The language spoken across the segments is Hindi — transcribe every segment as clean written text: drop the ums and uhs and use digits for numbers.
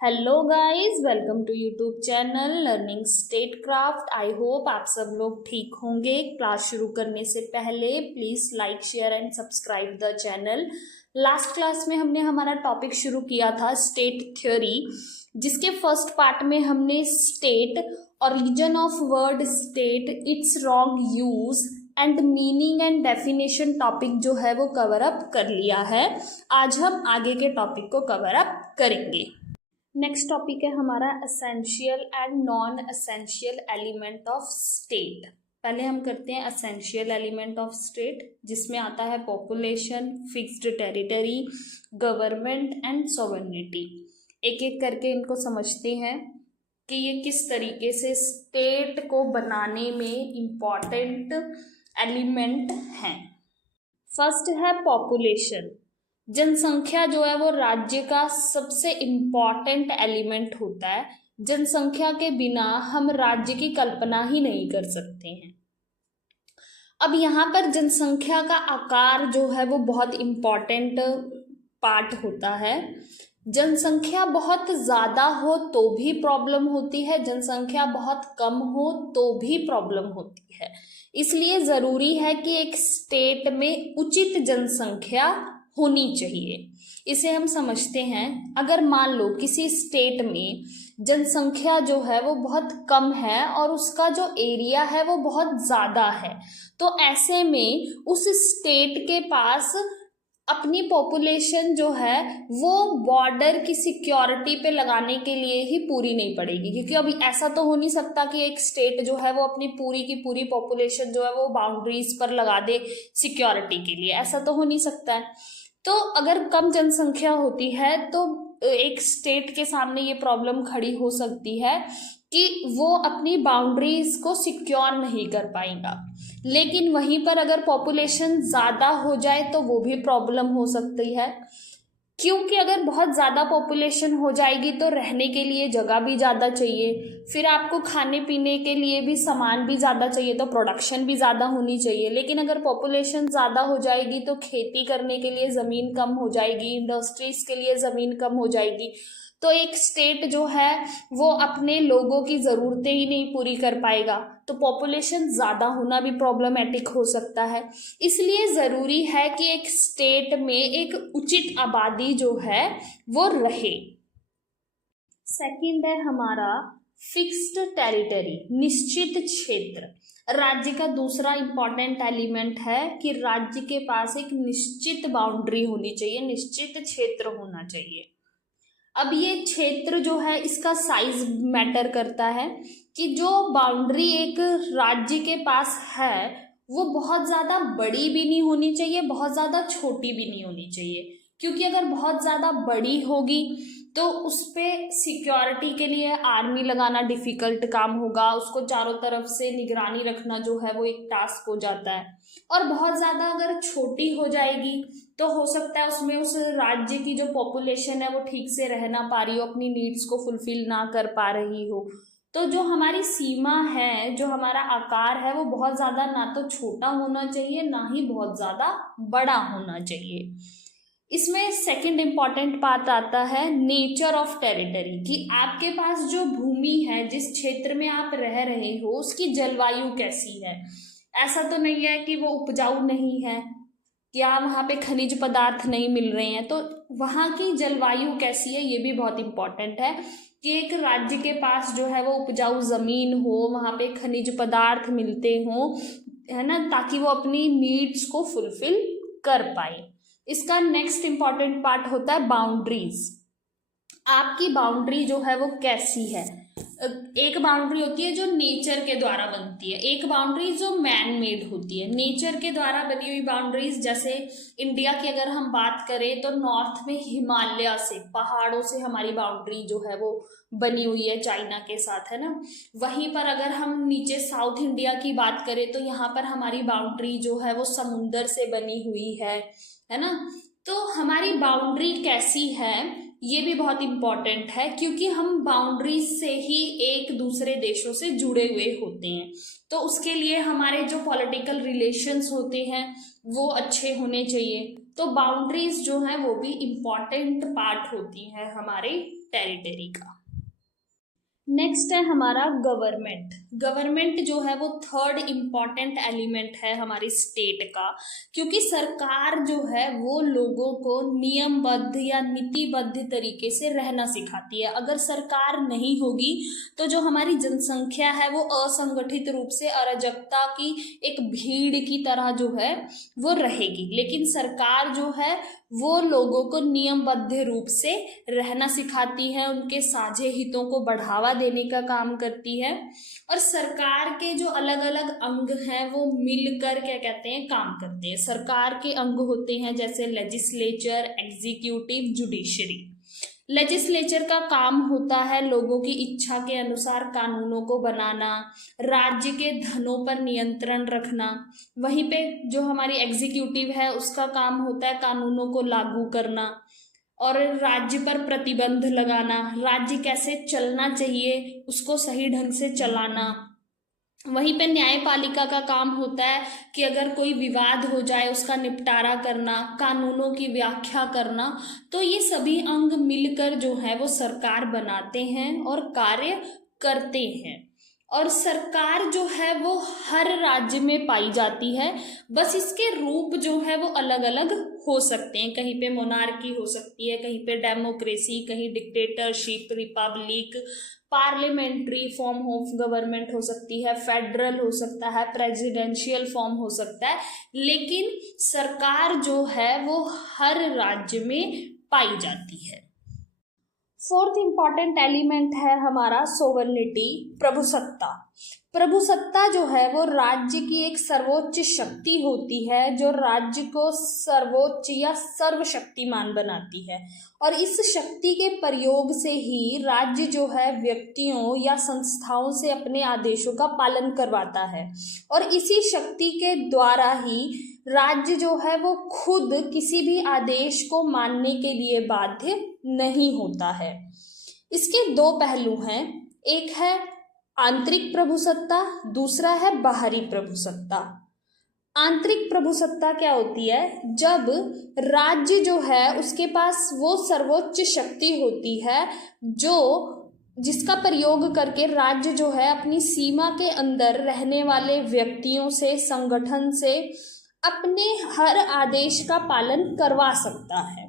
Hello guys, welcome to YouTube channel Learning State Craft. I hope आप सब लोग ठीक होंगे। क्लास शुरू करने से पहले please like share and subscribe the channel. Last class में हमने हमारा टॉपिक शुरू किया था स्टेट थ्योरी, जिसके फर्स्ट पार्ट में हमने state, origin of word state, it's wrong use and meaning and definition topic जो है वो कवर अप कर लिया है। आज हम आगे के टॉपिक को कवर अप करेंगे। नेक्स्ट टॉपिक है हमारा essential and non essential element of state. पहले हम करते हैं एसेंशियल एलिमेंट ऑफ स्टेट, जिसमें आता है population, fixed territory, government and sovereignty. एक एक करके इनको समझते हैं कि ये किस तरीके से स्टेट को बनाने में इम्पॉर्टेंट एलिमेंट हैं। फर्स्ट है पॉपुलेशन। जनसंख्या जो है वो राज्य का सबसे इम्पॉर्टेंट एलिमेंट होता है। जनसंख्या के बिना हम राज्य की कल्पना ही नहीं कर सकते हैं। अब यहाँ पर जनसंख्या का आकार जो है वो बहुत इम्पॉर्टेंट पार्ट होता है। जनसंख्या बहुत ज़्यादा हो तो भी प्रॉब्लम होती है, जनसंख्या बहुत कम हो तो भी प्रॉब्लम होती है। इसलिए ज़रूरी है कि एक स्टेट में उचित जनसंख्या होनी चाहिए। इसे हम समझते हैं, अगर मान लो किसी स्टेट में जनसंख्या जो है वो बहुत कम है और उसका जो एरिया है वो बहुत ज़्यादा है, तो ऐसे में उस स्टेट के पास अपनी पॉपुलेशन जो है वो बॉर्डर की सिक्योरिटी पे लगाने के लिए ही पूरी नहीं पड़ेगी, क्योंकि अभी ऐसा तो हो नहीं सकता कि एक स्टेट जो है वो अपनी पूरी की पूरी पॉपुलेशन जो है वो बाउंड्रीज पर लगा दे सिक्योरिटी के लिए। ऐसा तो हो नहीं सकता है। तो अगर कम जनसंख्या होती है तो एक स्टेट के सामने ये प्रॉब्लम खड़ी हो सकती है कि वो अपनी बाउंड्रीज को सिक्योर नहीं कर पाएगा। लेकिन वहीं पर अगर पॉपुलेशन ज़्यादा हो जाए तो वो भी प्रॉब्लम हो सकती है, क्योंकि अगर बहुत ज़्यादा पॉपुलेशन हो जाएगी तो रहने के लिए जगह भी ज़्यादा चाहिए, फिर आपको खाने पीने के लिए भी सामान भी ज़्यादा चाहिए, तो प्रोडक्शन भी ज़्यादा होनी चाहिए। लेकिन अगर पॉपुलेशन ज़्यादा हो जाएगी तो खेती करने के लिए ज़मीन कम हो जाएगी, इंडस्ट्रीज़ के लिए ज़मीन कम हो जाएगी, तो एक स्टेट जो है वो अपने लोगों की ज़रूरतें ही नहीं पूरी कर पाएगा। तो पॉपुलेशन ज़्यादा होना भी प्रॉब्लमेटिक हो सकता है। इसलिए ज़रूरी है कि एक स्टेट में एक उचित आबादी जो है वो रहे। सेकंड है हमारा फिक्स्ड टेरिटरी, निश्चित क्षेत्र। राज्य का दूसरा इंपॉर्टेंट एलिमेंट है कि राज्य के पास एक निश्चित बाउंड्री होनी चाहिए, निश्चित क्षेत्र होना चाहिए। अब ये क्षेत्र जो है इसका साइज मैटर करता है कि जो बाउंड्री एक राज्य के पास है वो बहुत ज़्यादा बड़ी भी नहीं होनी चाहिए, बहुत ज़्यादा छोटी भी नहीं होनी चाहिए, क्योंकि अगर बहुत ज़्यादा बड़ी होगी तो उस पर सिक्योरिटी के लिए आर्मी लगाना डिफ़िकल्ट काम होगा, उसको चारों तरफ से निगरानी रखना जो है वो एक टास्क हो जाता है। और बहुत ज़्यादा अगर छोटी हो जाएगी तो हो सकता है उसमें उस राज्य की जो पॉपुलेशन है वो ठीक से रह ना पा रही हो, अपनी नीड्स को फुलफिल ना कर पा रही हो। तो जो हमारी सीमा है, जो हमारा आकार है, वो बहुत ज़्यादा ना तो छोटा होना चाहिए ना ही बहुत ज़्यादा बड़ा होना चाहिए। इसमें सेकंड इम्पॉर्टेंट बात आता है नेचर ऑफ टेरिटरी, कि आपके पास जो भूमि है, जिस क्षेत्र में आप रह रहे हो, उसकी जलवायु कैसी है। ऐसा तो नहीं है कि वो उपजाऊ नहीं है या वहाँ पे खनिज पदार्थ नहीं मिल रहे हैं, तो वहाँ की जलवायु कैसी है ये भी बहुत इम्पॉर्टेंट है कि एक राज्य के पास जो है वो उपजाऊ ज़मीन हो, वहाँ पे खनिज पदार्थ मिलते हों, है ना, ताकि वो अपनी नीड्स को फुलफिल कर पाए। इसका नेक्स्ट इम्पॉर्टेंट पार्ट होता है बाउंड्रीज। आपकी बाउंड्री जो है वो कैसी है। एक बाउंड्री होती है जो नेचर के द्वारा बनती है, एक बाउंड्री जो मैन मेड होती है। नेचर के द्वारा बनी हुई बाउंड्रीज, जैसे इंडिया की अगर हम बात करें तो नॉर्थ में हिमालय से, पहाड़ों से हमारी बाउंड्री जो है वो बनी हुई है चाइना के साथ, है ना। वहीं पर अगर हम नीचे साउथ इंडिया की बात करें तो यहाँ पर हमारी बाउंड्री जो है वो समुंदर से बनी हुई है ना। तो हमारी बाउंड्री कैसी है ये भी बहुत इम्पॉर्टेंट है, क्योंकि हम बाउंड्रीज से ही एक दूसरे देशों से जुड़े हुए होते हैं। तो उसके लिए हमारे जो पॉलिटिकल रिलेशंस होते हैं वो अच्छे होने चाहिए। तो बाउंड्रीज जो हैं वो भी इम्पॉर्टेंट पार्ट होती हैं हमारे टेरिटरी का। नेक्स्ट है हमारा गवर्नमेंट। गवर्नमेंट जो है वो थर्ड इम्पॉर्टेंट एलिमेंट है हमारी स्टेट का, क्योंकि सरकार जो है वो लोगों को नियमबद्ध या नीतिबद्ध तरीके से रहना सिखाती है। अगर सरकार नहीं होगी तो जो हमारी जनसंख्या है वो असंगठित रूप से अराजकता की एक भीड़ की तरह जो है वो रहेगी, लेकिन सरकार जो है वो लोगों को नियमबद्ध रूप से रहना सिखाती है, उनके साझे हितों को बढ़ावा देने का काम करती है। और सरकार के जो अलग अलग अंग हैं वो मिलकर क्या कहते हैं, काम करते हैं। सरकार के अंग होते हैं जैसे लेजिस्लेचर, एग्जीक्यूटिव, जुडिशरी। लेजिस्लेचर का काम होता है लोगों की इच्छा के अनुसार कानूनों को बनाना, राज्य के धनों पर नियंत्रण रखना। वहीं पे जो हमारी एग्जीक्यूटिव है उसका काम होता है कानूनों को लागू करना और राज्य पर प्रतिबंध लगाना, राज्य कैसे चलना चाहिए उसको सही ढंग से चलाना। वहीं पे न्यायपालिका का काम होता है कि अगर कोई विवाद हो जाए उसका निपटारा करना, कानूनों की व्याख्या करना। तो ये सभी अंग मिलकर जो है वो सरकार बनाते हैं और कार्य करते हैं। और सरकार जो है वो हर राज्य में पाई जाती है, बस इसके रूप जो है वो अलग अलग हो सकते हैं। कहीं पे मोनार्की हो सकती है, कहीं पे डेमोक्रेसी, कहीं dictatorship, Republic, parliamentary form of government हो सकती है, फेडरल हो सकता है, प्रेसिडेंशियल फॉर्म हो सकता है, लेकिन सरकार जो है वो हर राज्य में पाई जाती है। फोर्थ इंपॉर्टेंट एलिमेंट है हमारा सोवर्निटी, प्रभुसत्ता। प्रभुसत्ता जो है वो राज्य की एक सर्वोच्च शक्ति होती है जो राज्य को सर्वोच्च या सर्वशक्तिमान बनाती है, और इस शक्ति के प्रयोग से ही राज्य जो है व्यक्तियों या संस्थाओं से अपने आदेशों का पालन करवाता है, और इसी शक्ति के द्वारा ही राज्य जो है वो खुद किसी भी आदेश को मानने के लिए बाध्य नहीं होता है। इसके दो पहलू हैं, एक है आंतरिक प्रभुसत्ता, दूसरा है बाहरी प्रभुसत्ता। आंतरिक प्रभुसत्ता क्या होती है, जब राज्य जो है उसके पास वो सर्वोच्च शक्ति होती है जो जिसका प्रयोग करके राज्य जो है अपनी सीमा के अंदर रहने वाले व्यक्तियों से, संगठन से अपने हर आदेश का पालन करवा सकता है।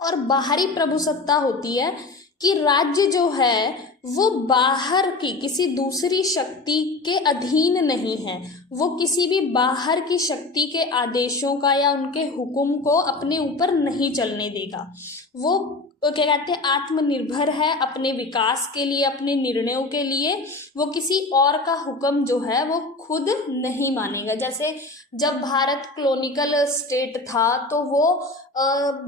और बाहरी प्रभुसत्ता होती है कि राज्य जो है वो बाहर की किसी दूसरी शक्ति के अधीन नहीं है, वो किसी भी बाहर की शक्ति के आदेशों का या उनके हुक्म को अपने ऊपर नहीं चलने देगा। वो क्या कहते हैं, आत्मनिर्भर है अपने विकास के लिए, अपने निर्णयों के लिए। वो किसी और का हुक्म जो है वो खुद नहीं मानेगा। जैसे जब भारत कॉलोनियल स्टेट था तो वो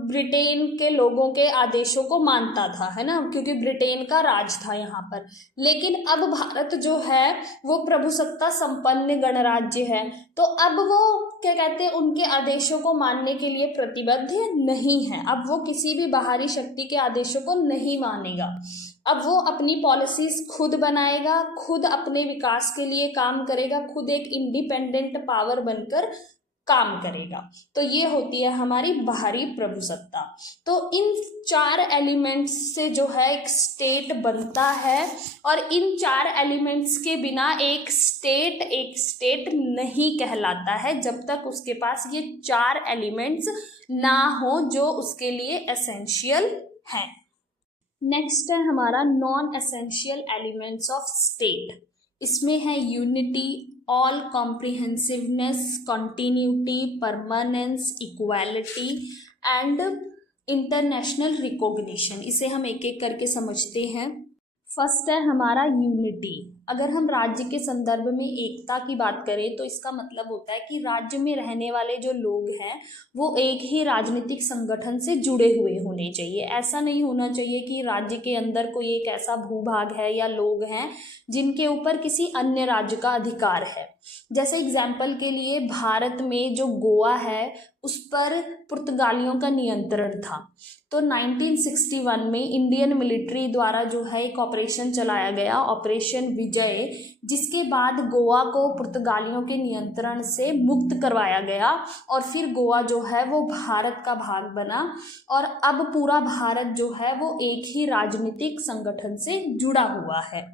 ब्रिटेन के लोगों के आदेशों को मानता था, है ना, क्योंकि ब्रिटेन का राज था यहाँ पर। लेकिन अब भारत जो है वो प्रभुसत्ता संपन्न गणराज्य है, तो अब वो क्या कहते हैं, उनके आदेशों को मानने के लिए प्रतिबद्ध नहीं है। अब वो किसी भी बाहरी शक्ति के आदेशों को नहीं मानेगा। अब वो अपनी पॉलिसीज खुद बनाएगा, खुद अपने विकास के लिए काम करेगा, खुद एक इंडिपेंडेंट पावर बनकर काम करेगा। तो ये होती है हमारी बाहरी प्रभुसत्ता। तो इन चार एलिमेंट्स से जो है एक स्टेट बनता है, और इन चार एलिमेंट्स के बिना एक स्टेट नहीं कहलाता है जब तक उसके पास ये चार एलिमेंट्स ना हो जो उसके लिए एसेंशियल हैं। नेक्स्ट है हमारा non essential elements of state. इसमें है unity, all comprehensiveness, continuity, permanence, equality and international recognition. इसे हम एक एक करके समझते हैं। फर्स्ट है हमारा यूनिटी। अगर हम राज्य के संदर्भ में एकता की बात करें तो इसका मतलब होता है कि राज्य में रहने वाले जो लोग हैं वो एक ही राजनीतिक संगठन से जुड़े हुए होने चाहिए। ऐसा नहीं होना चाहिए कि राज्य के अंदर कोई एक ऐसा भूभाग है या लोग हैं जिनके ऊपर किसी अन्य राज्य का अधिकार है। जैसे एग्जाम्पल के लिए भारत में जो गोवा है उस पर पुर्तगालियों का नियंत्रण था। तो 1961 में इंडियन मिलिट्री द्वारा जो है एक ऑपरेशन चलाया गया, ऑपरेशन विजय, जिसके बाद गोवा को पुर्तगालियों के नियंत्रण से मुक्त करवाया गया और फिर गोवा जो है वो भारत का भाग बना और अब पूरा भारत जो है वो एक ही राजनीतिक संगठन से जुड़ा हुआ है।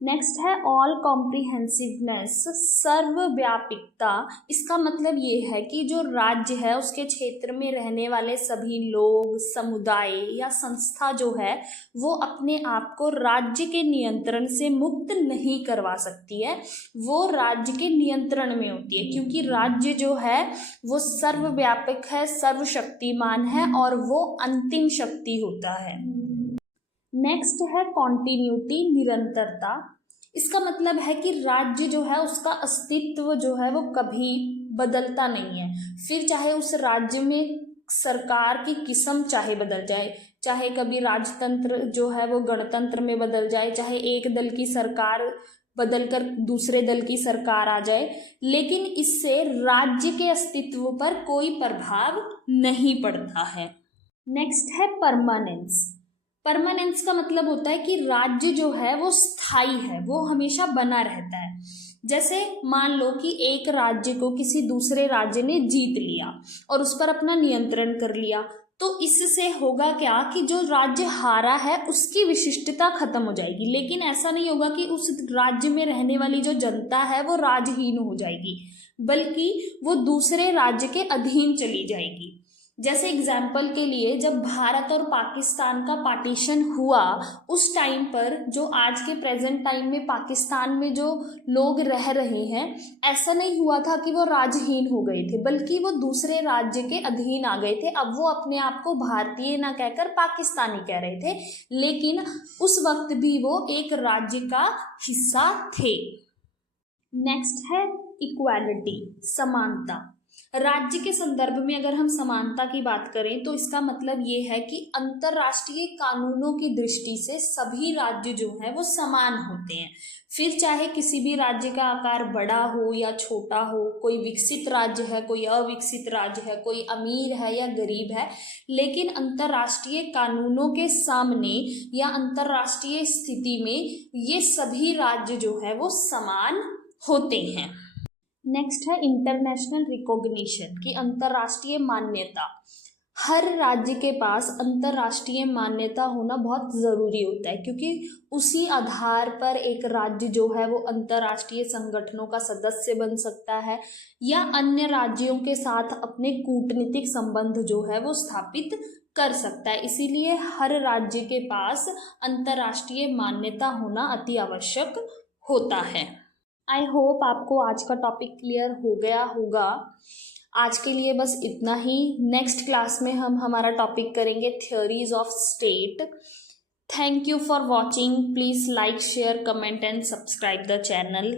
नेक्स्ट है ऑल कॉम्प्रिहेंसिवनेस, सर्वव्यापिकता। इसका मतलब ये है कि जो राज्य है उसके क्षेत्र में रहने वाले सभी लोग, समुदाय या संस्था जो है वो अपने आप को राज्य के नियंत्रण से मुक्त नहीं करवा सकती है, वो राज्य के नियंत्रण में होती है, क्योंकि राज्य जो है वो सर्वव्यापक है, सर्वशक्तिमान है और वो अंतिम शक्ति होता है। नेक्स्ट है कॉन्टिन्यूटी, निरंतरता। इसका मतलब है कि राज्य जो है उसका अस्तित्व जो है वो कभी बदलता नहीं है, फिर चाहे उस राज्य में सरकार की किस्म चाहे बदल जाए, चाहे कभी राजतंत्र जो है वो गणतंत्र में बदल जाए, चाहे एक दल की सरकार बदलकर दूसरे दल की सरकार आ जाए, लेकिन इससे राज्य के अस्तित्व पर कोई प्रभाव नहीं पड़ता है। नेक्स्ट है परमानेंस। परमानेंस का मतलब होता है कि राज्य जो है वो स्थायी है, वो हमेशा बना रहता है। जैसे मान लो कि एक राज्य को किसी दूसरे राज्य ने जीत लिया और उस पर अपना नियंत्रण कर लिया, तो इससे होगा क्या कि जो राज्य हारा है उसकी विशिष्टता खत्म हो जाएगी, लेकिन ऐसा नहीं होगा कि उस राज्य में रहने वाली जो जनता है वो राजहीन हो जाएगी, बल्कि वो दूसरे राज्य के अधीन चली जाएगी। जैसे एग्जाम्पल के लिए जब भारत और पाकिस्तान का पार्टीशन हुआ उस टाइम पर जो आज के प्रेजेंट टाइम में पाकिस्तान में जो लोग रह रहे हैं, ऐसा नहीं हुआ था कि वो राजहीन हो गए थे, बल्कि वो दूसरे राज्य के अधीन आ गए थे। अब वो अपने आप को भारतीय ना कहकर पाकिस्तानी कह रहे थे, लेकिन उस वक्त भी वो एक राज्य का हिस्सा थे। नेक्स्ट है इक्वालिटी, समानता। राज्य के संदर्भ में अगर हम समानता की बात करें तो इसका मतलब ये है कि अंतर्राष्ट्रीय कानूनों की दृष्टि से सभी राज्य जो हैं वो समान होते हैं, फिर चाहे किसी भी राज्य का आकार बड़ा हो या छोटा हो, कोई विकसित राज्य है, कोई अविकसित राज्य है, कोई अमीर है या गरीब है, लेकिन अंतर्राष्ट्रीय कानूनों के सामने या अंतर्राष्ट्रीय स्थिति में ये सभी राज्य जो है वो समान होते हैं। नेक्स्ट है इंटरनेशनल रिकॉग्निशन की अंतर्राष्ट्रीय मान्यता। हर राज्य के पास अंतर्राष्ट्रीय मान्यता होना बहुत ज़रूरी होता है, क्योंकि उसी आधार पर एक राज्य जो है वो अंतर्राष्ट्रीय संगठनों का सदस्य बन सकता है या अन्य राज्यों के साथ अपने कूटनीतिक संबंध जो है वो स्थापित कर सकता है। इसीलिए हर राज्य के पास अंतर्राष्ट्रीय मान्यता होना अति आवश्यक होता है। आई होप आपको आज का टॉपिक क्लियर हो गया होगा। आज के लिए बस इतना ही। नेक्स्ट क्लास में हम हमारा टॉपिक करेंगे theories of state. Thank you for watching. Please like, share, comment and subscribe the channel.